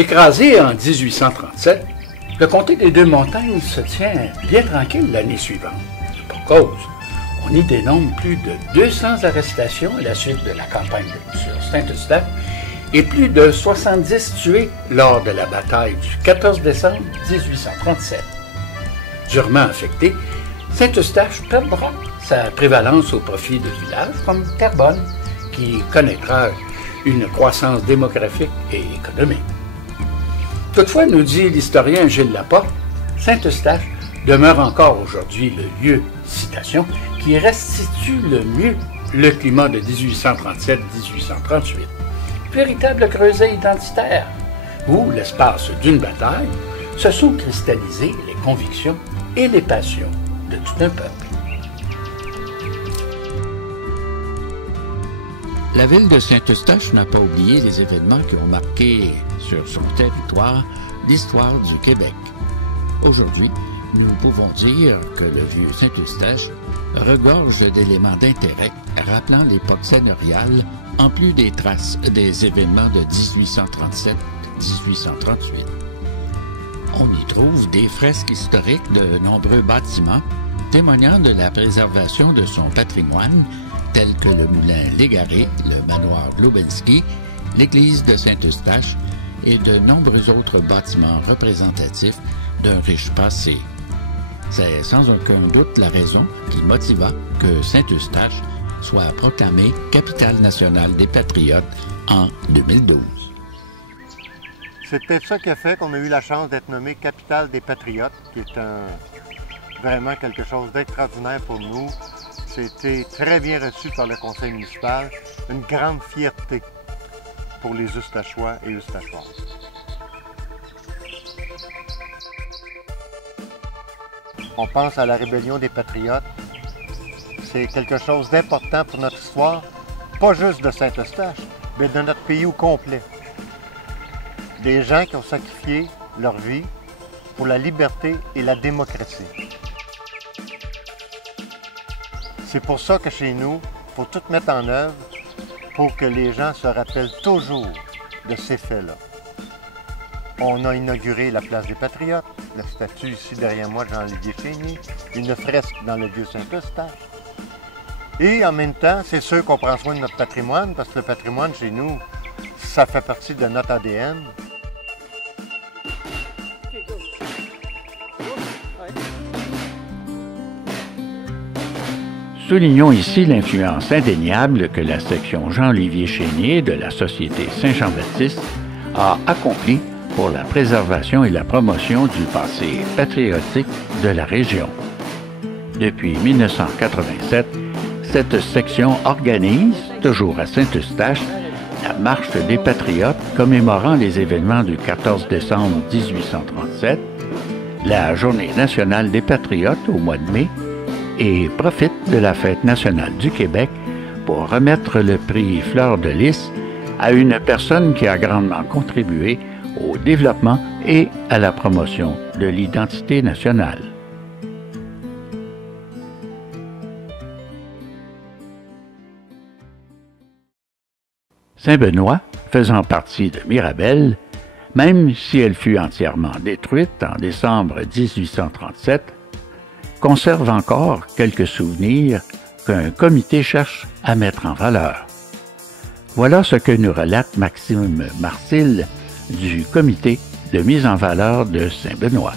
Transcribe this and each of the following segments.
Écrasé en 1837, le comté des Deux-Montagnes se tient bien tranquille l'année suivante. Pour cause, on y dénombre plus de 200 arrestations à la suite de la campagne sur Saint-Eustache et plus de 70 tués lors de la bataille du 14 décembre 1837. Durement affecté, Saint-Eustache perdra sa prévalence au profit de villages comme Terrebonne, qui connaîtra une croissance démographique et économique. Toutefois, nous dit l'historien Gilles Laporte, Saint-Eustache demeure encore aujourd'hui le lieu, citation, qui restitue le mieux le climat de 1837-1838. Véritable creuset identitaire, où, l'espace d'une bataille, se sont cristallisées les convictions et les passions de tout un peuple. La ville de Saint-Eustache n'a pas oublié les événements qui ont marqué sur son territoire l'histoire du Québec. Aujourd'hui, nous pouvons dire que le vieux Saint-Eustache regorge d'éléments d'intérêt rappelant l'époque seigneuriale, en plus des traces des événements de 1837-1838. On y trouve des fresques historiques de nombreux bâtiments témoignant de la préservation de son patrimoine, tels que le moulin Légaré, le manoir Globensky, l'église de Saint-Eustache et de nombreux autres bâtiments représentatifs d'un riche passé. C'est sans aucun doute la raison qui motiva que Saint-Eustache soit proclamée capitale nationale des Patriotes en 2012. C'est peut-être ça qui a fait qu'on a eu la chance d'être nommé capitale des Patriotes, qui est vraiment quelque chose d'extraordinaire pour nous. C'était très bien reçu par le conseil municipal, une grande fierté pour les Eustachois et Eustachoises. On pense à la rébellion des Patriotes. C'est quelque chose d'important pour notre histoire, pas juste de Saint-Eustache, mais de notre pays au complet. Des gens qui ont sacrifié leur vie pour la liberté et la démocratie. C'est pour ça que chez nous, il faut tout mettre en œuvre pour que les gens se rappellent toujours de ces faits-là. On a inauguré la place des Patriotes, la statue ici derrière moi de Jean-Olivier Chénier, une fresque dans le vieux Saint-Eustache. Et en même temps, c'est sûr qu'on prend soin de notre patrimoine, parce que le patrimoine chez nous, ça fait partie de notre ADN. Soulignons ici l'influence indéniable que la section Jean-Olivier Chénier de la Société Saint-Jean-Baptiste a accomplie pour la préservation et la promotion du passé patriotique de la région. Depuis 1987, cette section organise, toujours à Saint-Eustache, la Marche des Patriotes commémorant les événements du 14 décembre 1837, la Journée nationale des Patriotes au mois de mai, et profite de la Fête nationale du Québec pour remettre le prix Fleur de Lys à une personne qui a grandement contribué au développement et à la promotion de l'identité nationale. Saint-Benoît, faisant partie de Mirabel, même si elle fut entièrement détruite en décembre 1837, conserve encore quelques souvenirs qu'un comité cherche à mettre en valeur. Voilà ce que nous relate Maxime Marcil du comité de mise en valeur de Saint-Benoît.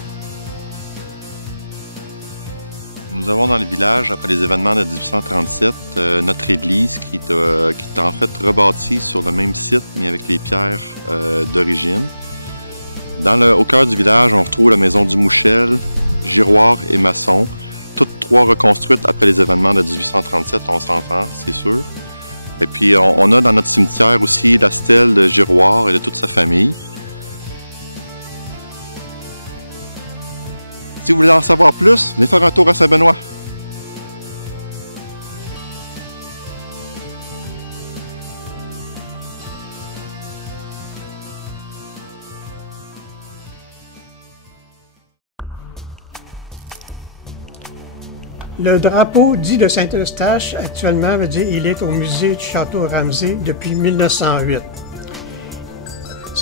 Le drapeau dit de Saint-Eustache, actuellement, veut dire il est au musée du Château Ramsay depuis 1908.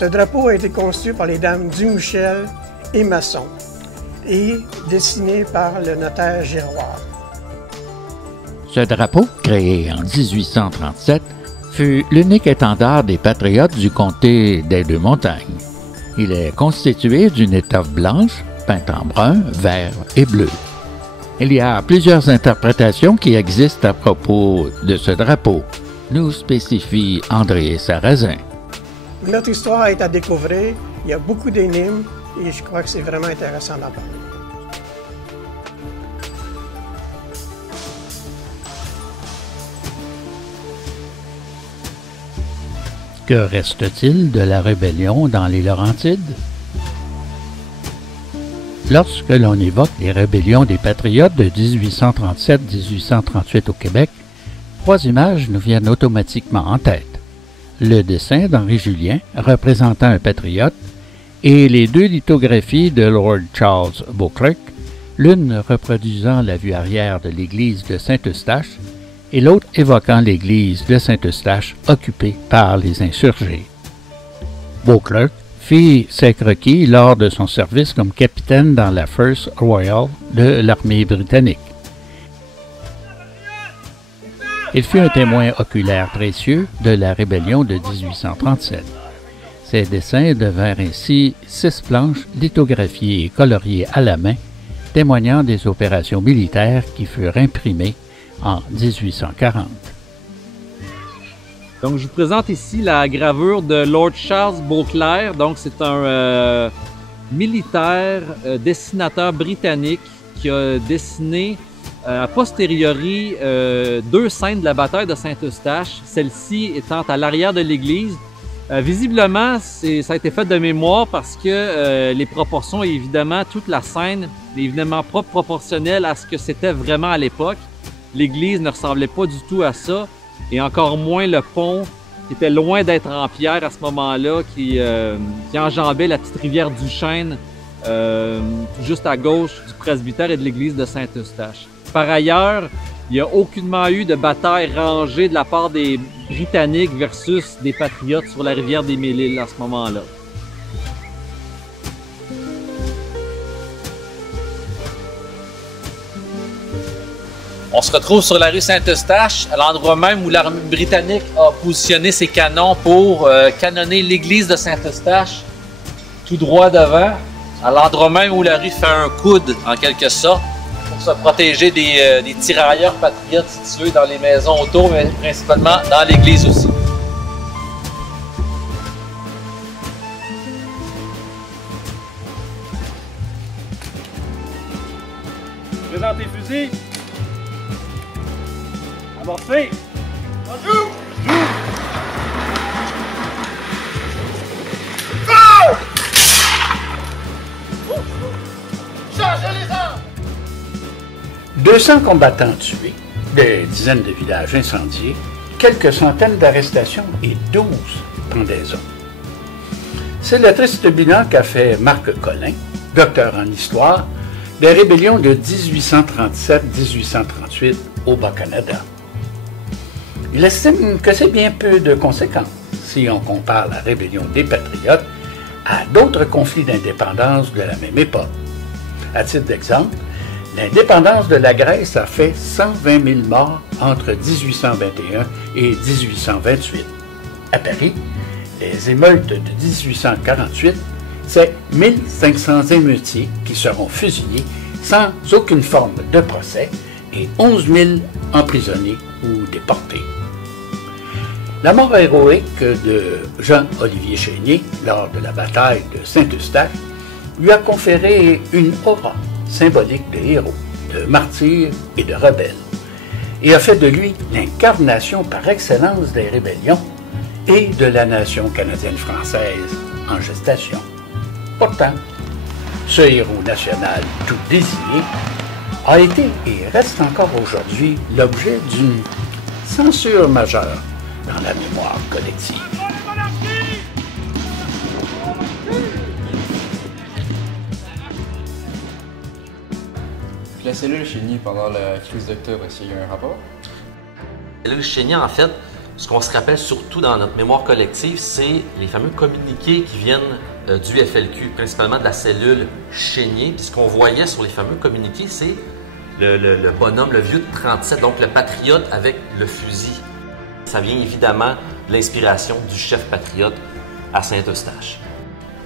Ce drapeau a été conçu par les dames Dumouchel et Masson et dessiné par le notaire Giroir. Ce drapeau, créé en 1837, fut l'unique étendard des patriotes du comté des Deux-Montagnes. Il est constitué d'une étoffe blanche, peinte en brun, vert et bleu. Il y a plusieurs interprétations qui existent à propos de ce drapeau, nous spécifie André Sarrazin. Notre histoire est à découvrir, il y a beaucoup d'énigmes et je crois que c'est vraiment intéressant d'en parler. Que reste-t-il de la rébellion dans les Laurentides? Lorsque l'on évoque les rébellions des Patriotes de 1837-1838 au Québec, trois images nous viennent automatiquement en tête. Le dessin d'Henri Julien représentant un patriote et les deux lithographies de Lord Charles Beauclerk, l'une reproduisant la vue arrière de l'église de Saint-Eustache et l'autre évoquant l'église de Saint-Eustache occupée par les insurgés. Beauclerk fit ses croquis lors de son service comme capitaine dans la First Royal de l'armée britannique. Il fut un témoin oculaire précieux de la rébellion de 1837. Ses dessins devinrent ainsi 6 planches lithographiées et coloriées à la main, témoignant des opérations militaires qui furent imprimées en 1840. Donc, je vous présente ici la gravure de Lord Charles Beauclerk. Donc, c'est un militaire, dessinateur britannique qui a dessiné a posteriori 2 scènes de la bataille de Saint-Eustache, celle-ci étant à l'arrière de l'église. Visiblement, ça a été fait de mémoire parce que les proportions, évidemment, toute la scène est évidemment pas proportionnelle à ce que c'était vraiment à l'époque. L'église ne ressemblait pas du tout à ça, et encore moins le pont, qui était loin d'être en pierre à ce moment-là, qui enjambait la petite rivière du Chêne, juste à gauche du presbytère et de l'église de Saint-Eustache. Par ailleurs, il n'y a aucunement eu de bataille rangée de la part des Britanniques versus des Patriotes sur la rivière des Mille-Îles à ce moment-là. On se retrouve sur la rue Saint-Eustache, à l'endroit même où l'armée britannique a positionné ses canons pour canonner l'église de Saint-Eustache, tout droit devant, à l'endroit même où la rue fait un coude, en quelque sorte, pour se protéger des tirailleurs patriotes situés dans les maisons autour, mais principalement dans l'église aussi. Présente tes fusils. Amorcé. Bonjour. Chargez les armes! 200 combattants tués, des dizaines de villages incendiés, quelques centaines d'arrestations et 12 pendaisons. C'est le triste bilan qu'a fait Marc Collin, docteur en histoire, des rébellions de 1837-1838 au Bas-Canada. Il estime que c'est bien peu de conséquences si on compare la rébellion des Patriotes à d'autres conflits d'indépendance de la même époque. À titre d'exemple, l'indépendance de la Grèce a fait 120 000 morts entre 1821 et 1828. À Paris, les émeutes de 1848, c'est 1500 émeutiers qui seront fusillés sans aucune forme de procès et 11 000 emprisonnés ou déportés. La mort héroïque de Jean-Olivier Chénier lors de la bataille de Saint-Eustache lui a conféré une aura symbolique de héros, de martyr et de rebelle, et a fait de lui l'incarnation par excellence des rébellions et de la nation canadienne-française en gestation. Pourtant, ce héros national tout désigné a été et reste encore aujourd'hui l'objet d'une censure majeure dans la mémoire collective. La cellule Chénier pendant la crise d'octobre, est-ce qu'il y a un rapport? Les cellules Chénier, en fait, Ce qu'on se rappelle surtout dans notre mémoire collective, c'est les fameux communiqués qui viennent du FLQ, principalement de la cellule Chénier. Puis ce qu'on voyait sur les fameux communiqués, c'est le bonhomme, le vieux de 37, donc le patriote avec le fusil. Ça vient évidemment de l'inspiration du chef patriote à Saint-Eustache.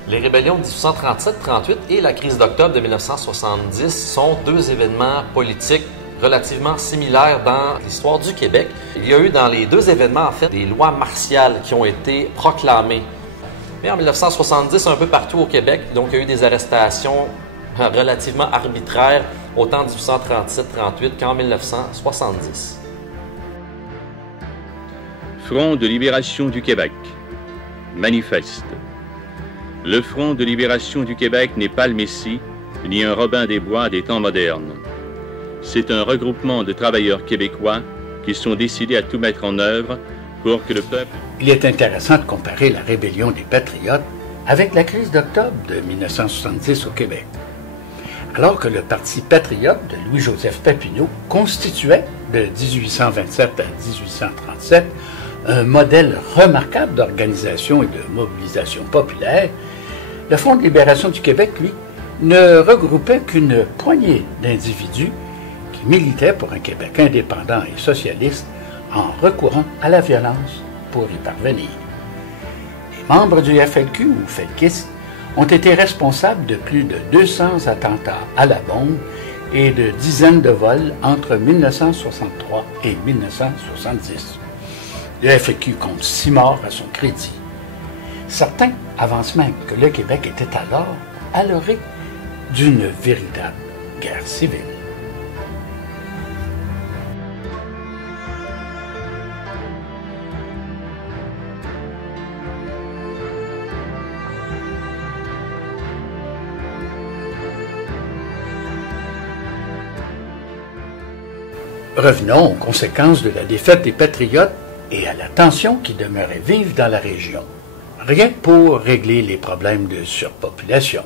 Les rébellions de 1837-38 et la crise d'octobre de 1970 sont deux événements politiques relativement similaires dans l'histoire du Québec. Il y a eu dans les deux événements, en fait, des lois martiales qui ont été proclamées. Mais en 1970, un peu partout au Québec, donc il y a eu des arrestations relativement arbitraires, autant en 1837-38 qu'en 1970. Front de libération du Québec. Manifeste. Le Front de libération du Québec n'est pas le Messie, ni un Robin des Bois des temps modernes. C'est un regroupement de travailleurs québécois qui sont décidés à tout mettre en œuvre pour que le peuple... Il est intéressant de comparer la rébellion des Patriotes avec la crise d'octobre de 1970 au Québec. Alors que le Parti patriote de Louis-Joseph Papineau constituait, de 1827 à 1837, un modèle remarquable d'organisation et de mobilisation populaire, le Front de libération du Québec, lui, ne regroupait qu'une poignée d'individus qui militaient pour un Québec indépendant et socialiste en recourant à la violence pour y parvenir. Les membres du FLQ ou felkistes ont été responsables de plus de 200 attentats à la bombe et de dizaines de vols entre 1963 et 1970. Le FLQ compte 6 morts à son crédit. Certains avancent même que le Québec était alors à l'orée d'une véritable guerre civile. Revenons aux conséquences de la défaite des Patriotes et à la tension qui demeurait vive dans la région. Rien pour régler les problèmes de surpopulation.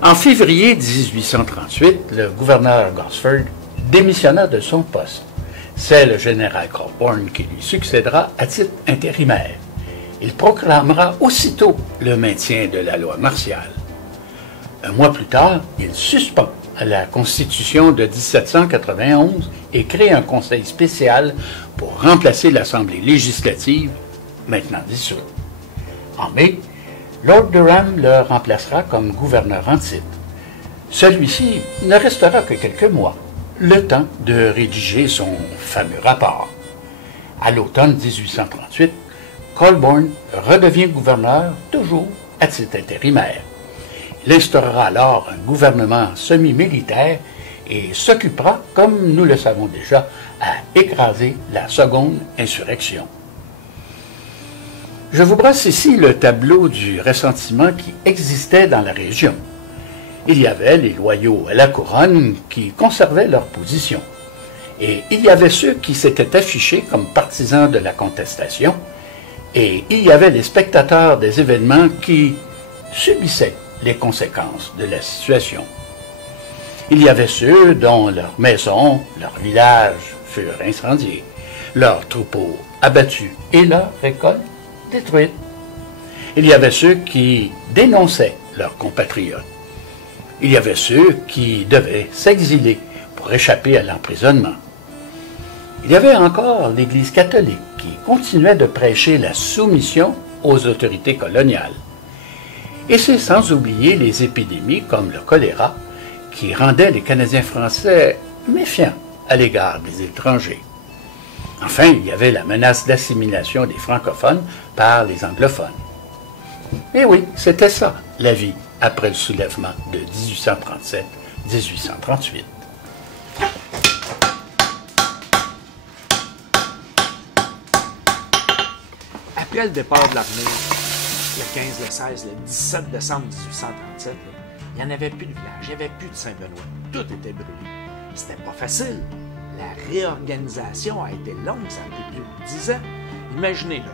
En février 1838, le gouverneur Gosford démissionna de son poste. C'est le général Colborne qui lui succédera à titre intérimaire. Il proclamera aussitôt le maintien de la loi martiale. Un mois plus tard, il suspend la Constitution de 1791 et crée un conseil spécial pour remplacer l'Assemblée législative, maintenant dissoute. En mai, Lord Durham le remplacera comme gouverneur en titre. Celui-ci ne restera que quelques mois, le temps de rédiger son fameux rapport. À l'automne 1838, Colborne redevient gouverneur, toujours à titre intérimaire. Il instaurera alors un gouvernement semi-militaire et s'occupera, comme nous le savons déjà, à écraser la seconde insurrection. Je vous brosse ici le tableau du ressentiment qui existait dans la région. Il y avait les loyaux à la couronne qui conservaient leur position. Et il y avait ceux qui s'étaient affichés comme partisans de la contestation. Et il y avait les spectateurs des événements qui subissaient les conséquences de la situation. Il y avait ceux dont leurs maisons, leurs villages furent incendiés, leurs troupeaux abattus et leurs récoltes détruites. Il y avait ceux qui dénonçaient leurs compatriotes. Il y avait ceux qui devaient s'exiler pour échapper à l'emprisonnement. Il y avait encore l'Église catholique qui continuait de prêcher la soumission aux autorités coloniales. Et c'est sans oublier les épidémies comme le choléra qui rendaient les Canadiens français méfiants à l'égard des étrangers. Enfin, il y avait la menace d'assimilation des francophones par les anglophones. Et oui, c'était ça, la vie après le soulèvement de 1837-1838. Après le départ de l'armée, le 15, le 16, le 17 décembre 1837, là, il n'y en avait plus de village, il n'y avait plus de Saint-Benoît. Tout était brûlé. C'était pas facile. La réorganisation a été longue, ça a été plus de 10 ans. Imaginez, là,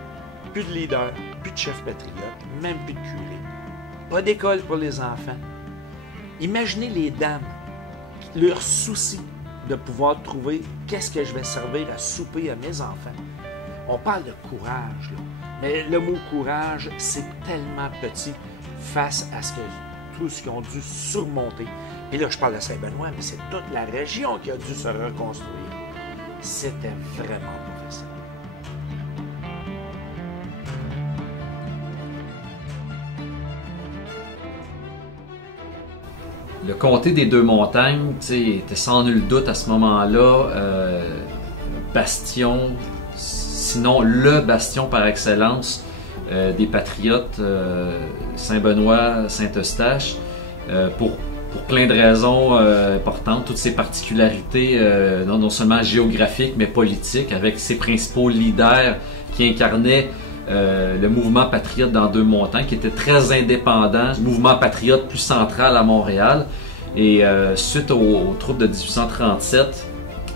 plus de leaders, plus de chefs patriotes, même plus de curés. Pas d'école pour les enfants. Imaginez les dames, leur souci de pouvoir trouver qu'est-ce que je vais servir à souper à mes enfants. On parle de courage, là. Mais le mot courage, c'est tellement petit face à tout ce qu'ils ont dû surmonter. Et là, je parle de Saint-Benoît, mais c'est toute la région qui a dû se reconstruire. C'était vraiment pas facile. Le comté des Deux-Montagnes était sans nul doute à ce moment-là bastion, sinon le bastion par excellence des patriotes Saint-Benoît, Saint-Eustache, pour plein de raisons importantes, toutes ces particularités non seulement géographiques mais politiques, avec ses principaux leaders qui incarnaient le mouvement patriote dans Deux-Montagnes, qui était très indépendant du mouvement patriote plus central à Montréal. Et suite aux troupes de 1837,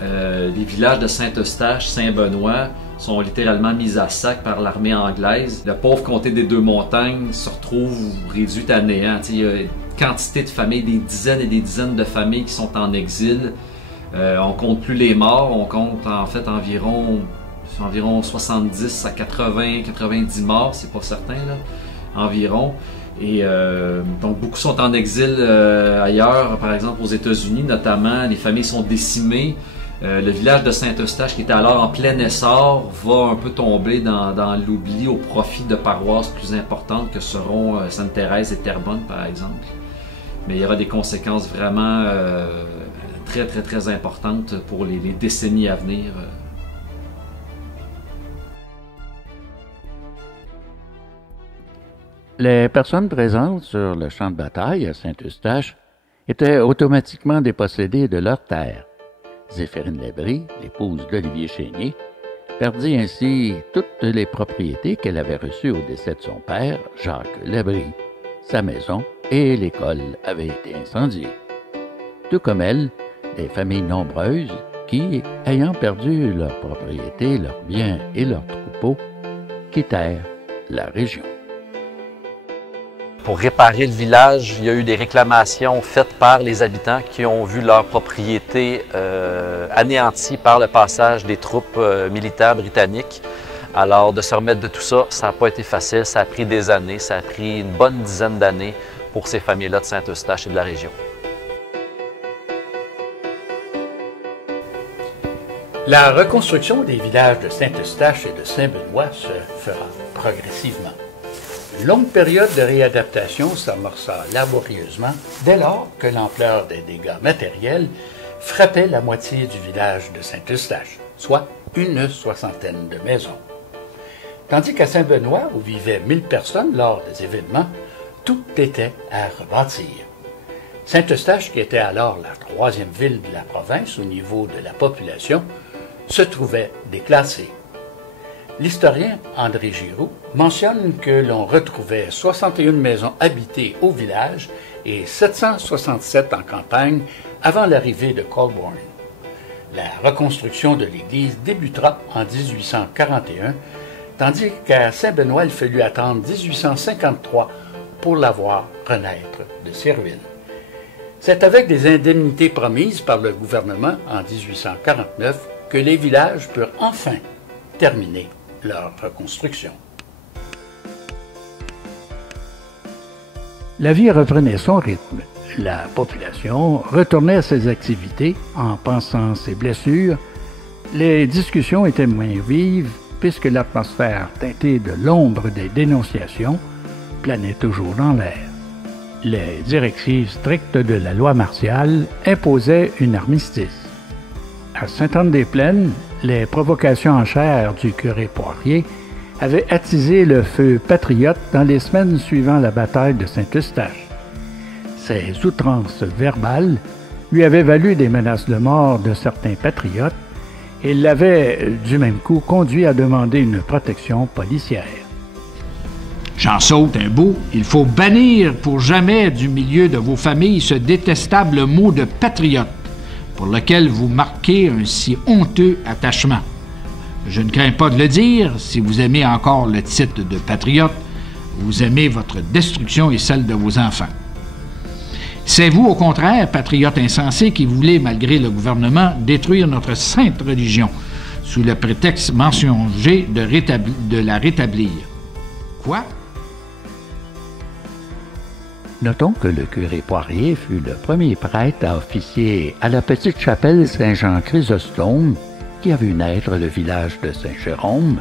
les villages de Saint-Eustache, Saint-Benoît sont littéralement mis à sac par l'armée anglaise. Le pauvre comté des Deux-Montagnes se retrouve réduit à néant. Il y a une quantité de familles, des dizaines et des dizaines de familles qui sont en exil. On compte plus les morts, on compte en fait environ 70 à 80, 90 morts, c'est pas certain, là, environ. Et donc beaucoup sont en exil ailleurs, par exemple aux États-Unis notamment. Les familles sont décimées. Le village de Saint-Eustache, qui était alors en plein essor, va un peu tomber dans l'oubli au profit de paroisses plus importantes que seront Sainte-Thérèse et Terrebonne, par exemple. Mais il y aura des conséquences vraiment très, très, très importantes pour les décennies à venir. Les personnes présentes sur le champ de bataille à Saint-Eustache étaient automatiquement dépossédées de leurs terres. Zéphirine Labrie, l'épouse d'Olivier Chénier, perdit ainsi toutes les propriétés qu'elle avait reçues au décès de son père, Jacques Labrie. Sa maison et l'école avaient été incendiées. Tout comme elle, des familles nombreuses qui, ayant perdu leurs propriétés, leurs biens et leurs troupeaux, quittèrent la région. Pour réparer le village, il y a eu des réclamations faites par les habitants qui ont vu leurs propriétés anéanties par le passage des troupes militaires britanniques. Alors, de se remettre de tout ça, ça n'a pas été facile, ça a pris des années, ça a pris une bonne dizaine d'années pour ces familles-là de Saint-Eustache et de la région. La reconstruction des villages de Saint-Eustache et de Saint-Benoît se fera progressivement. Une longue période de réadaptation s'amorça laborieusement dès lors que l'ampleur des dégâts matériels frappait la moitié du village de Saint-Eustache, soit une soixantaine de maisons. Tandis qu'à Saint-Benoît, où vivaient 1000 personnes lors des événements, tout était à rebâtir. Saint-Eustache, qui était alors la troisième ville de la province au niveau de la population, se trouvait déclassée. L'historien André Giroux mentionne que l'on retrouvait 61 maisons habitées au village et 767 en campagne avant l'arrivée de Colborne. La reconstruction de l'église débutera en 1841, tandis qu'à Saint-Benoît, il fallut attendre 1853 pour la voir renaître de ses ruines. C'est avec des indemnités promises par le gouvernement en 1849 que les villages purent enfin terminer leur reconstruction. La vie reprenait son rythme. La population retournait à ses activités en pansant ses blessures. Les discussions étaient moins vives puisque l'atmosphère teintée de l'ombre des dénonciations planait toujours dans l'air. Les directives strictes de la loi martiale imposaient une armistice. À Sainte-Anne-des-Plaines, les provocations en chair du curé Poirier avaient attisé le feu patriote dans les semaines suivant la bataille de Saint-Eustache. Ces outrances verbales lui avaient valu des menaces de mort de certains patriotes et l'avaient du même coup conduit à demander une protection policière. J'en saute un bout. Il faut bannir pour jamais du milieu de vos familles ce détestable mot de patriote, pour lequel vous marquez un si honteux attachement. Je ne crains pas de le dire, si vous aimez encore le titre de patriote, vous aimez votre destruction et celle de vos enfants. C'est vous, au contraire, patriotes insensés, qui voulez, malgré le gouvernement, détruire notre sainte religion. sous le prétexte mentionné de la rétablir. Quoi? Notons que le curé Poirier fut le premier prêtre à officier à la petite chapelle Saint-Jean-Chrysostome qui a vu naître le village de Saint-Jérôme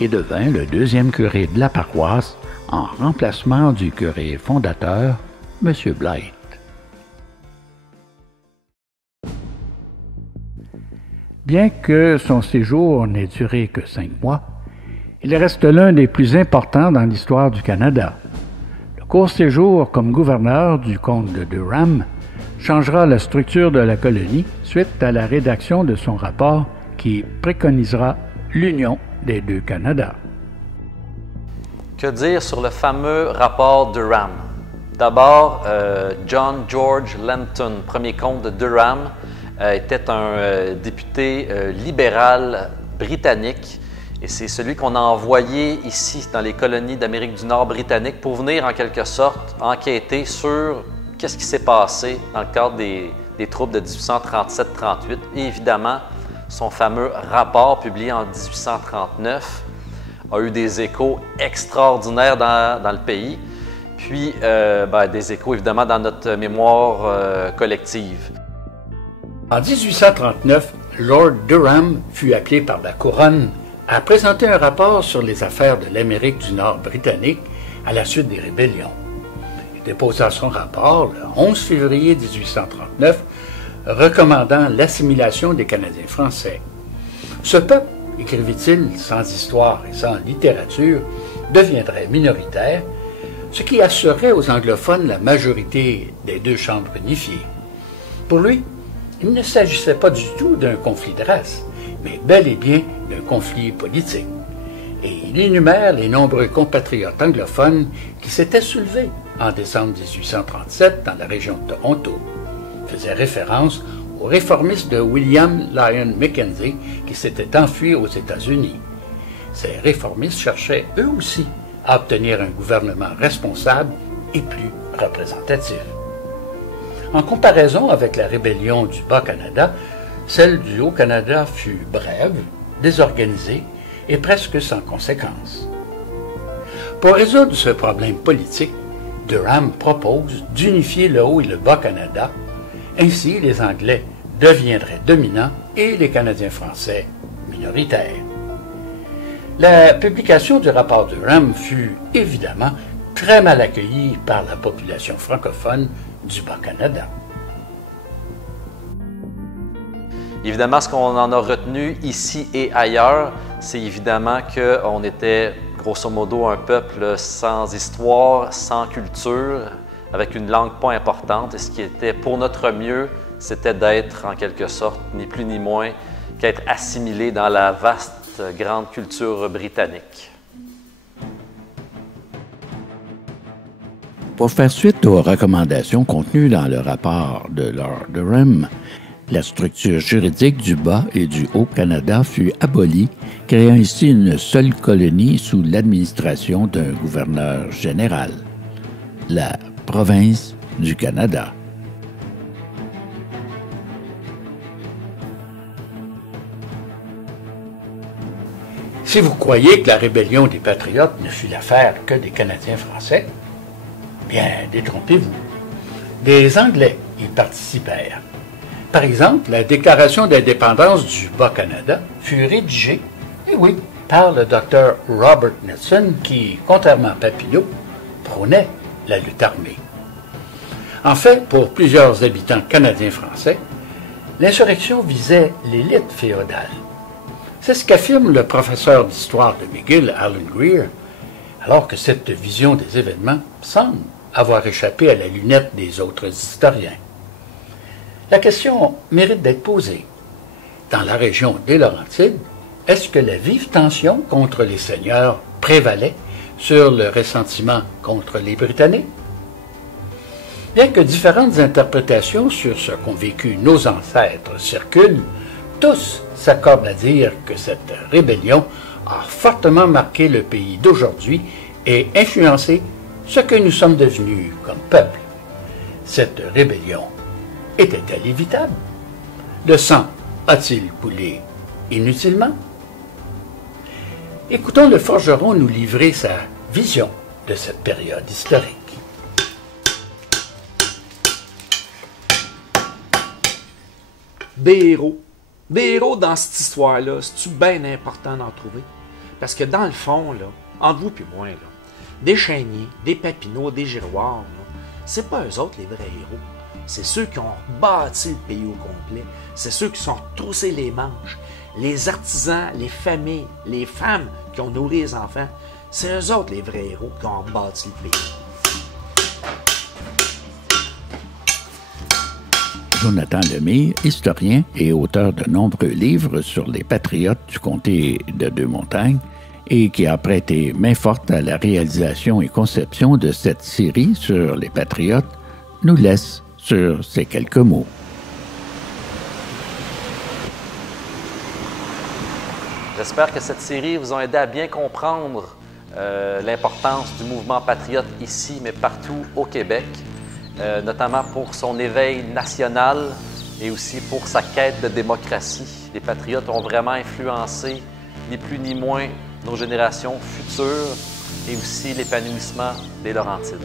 et devint le deuxième curé de la paroisse en remplacement du curé fondateur, M. Blight. Bien que son séjour n'ait duré que 5 mois, il reste l'un des plus importants dans l'histoire du Canada. Le court séjour comme gouverneur du comte de Durham changera la structure de la colonie suite à la rédaction de son rapport qui préconisera l'union des deux Canadas. Que dire sur le fameux rapport Durham? D'abord, John George Lambton, premier comte de Durham, était un député libéral britannique et c'est celui qu'on a envoyé ici dans les colonies d'Amérique du Nord britannique pour venir en quelque sorte enquêter sur qu'est-ce qui s'est passé dans le cadre des troubles de 1837-38 et évidemment son fameux rapport publié en 1839 a eu des échos extraordinaires dans le pays, puis des échos évidemment dans notre mémoire collective. En 1839, Lord Durham fut appelé par la couronne à présenter un rapport sur les affaires de l'Amérique du Nord britannique à la suite des rébellions. Il déposa son rapport le 11 février 1839, recommandant l'assimilation des Canadiens français. Ce peuple, écrivit-il, sans histoire et sans littérature, deviendrait minoritaire, ce qui assurerait aux anglophones la majorité des deux chambres unifiées. Pour lui, il ne s'agissait pas du tout d'un conflit de race, mais bel et bien d'un conflit politique. Et il énumère les nombreux compatriotes anglophones qui s'étaient soulevés en décembre 1837 dans la région de Toronto. Il faisait référence aux réformistes de William Lyon Mackenzie qui s'étaient enfuis aux États-Unis. Ces réformistes cherchaient eux aussi à obtenir un gouvernement responsable et plus représentatif. En comparaison avec la rébellion du Bas-Canada, celle du Haut-Canada fut brève, désorganisée et presque sans conséquence. Pour résoudre ce problème politique, Durham propose d'unifier le Haut et le Bas-Canada. Ainsi, les Anglais deviendraient dominants et les Canadiens français minoritaires. La publication du rapport Durham fut évidemment très mal accueillie par la population francophone du Bas-Canada. Évidemment, ce qu'on en a retenu ici et ailleurs, c'est évidemment qu'on était grosso modo un peuple sans histoire, sans culture, avec une langue pas importante. Et ce qui était pour notre mieux, c'était d'être en quelque sorte, ni plus ni moins, qu'être assimilé dans la vaste, grande culture britannique. Pour faire suite aux recommandations contenues dans le rapport de Lord Durham, la structure juridique du Bas et du Haut-Canada fut abolie, créant ainsi une seule colonie sous l'administration d'un gouverneur général, la province du Canada. Si vous croyez que la rébellion des Patriotes ne fut l'affaire que des Canadiens français, bien, détrompez-vous. Des Anglais y participèrent. Par exemple, la déclaration d'indépendance du Bas-Canada fut rédigée, et oui, par le docteur Robert Nelson qui, contrairement à Papineau, prônait la lutte armée. En fait, pour plusieurs habitants canadiens français, l'insurrection visait l'élite féodale. C'est ce qu'affirme le professeur d'histoire de McGill, Alan Greer, alors que cette vision des événements semble avoir échappé à la lunette des autres historiens. La question mérite d'être posée. Dans la région des Laurentides, est-ce que la vive tension contre les seigneurs prévalait sur le ressentiment contre les Britanniques? Bien que différentes interprétations sur ce qu'ont vécu nos ancêtres circulent, tous s'accordent à dire que cette rébellion a fortement marqué le pays d'aujourd'hui et influencé ce que nous sommes devenus comme peuple. Cette rébellion était-elle évitable? Le sang a-t-il coulé Inutilement? Écoutons le forgeron nous livrer sa vision de cette période historique. Des héros. Des héros dans cette histoire-là, c'est-tu bien important d'en trouver? Parce que dans le fond, là, entre vous et moi, là, des Chéniers, des Papineau, des Giroirs, là, c'est pas eux autres les vrais héros. C'est ceux qui ont bâti le pays au complet. C'est ceux qui sont troussés les manches. Les artisans, les familles, les femmes qui ont nourri les enfants. C'est eux autres les vrais héros qui ont bâti le pays. Jonathan Lemire, historien et auteur de nombreux livres sur les patriotes du comté de Deux-Montagnes et qui a prêté main forte à la réalisation et conception de cette série sur les patriotes, nous laisse sur ces quelques mots. J'espère que cette série vous a aidé à bien comprendre l'importance du mouvement patriote ici, mais partout au Québec, notamment pour son éveil national et aussi pour sa quête de démocratie. Les patriotes ont vraiment influencé, ni plus ni moins, nos générations futures et aussi l'épanouissement des Laurentides.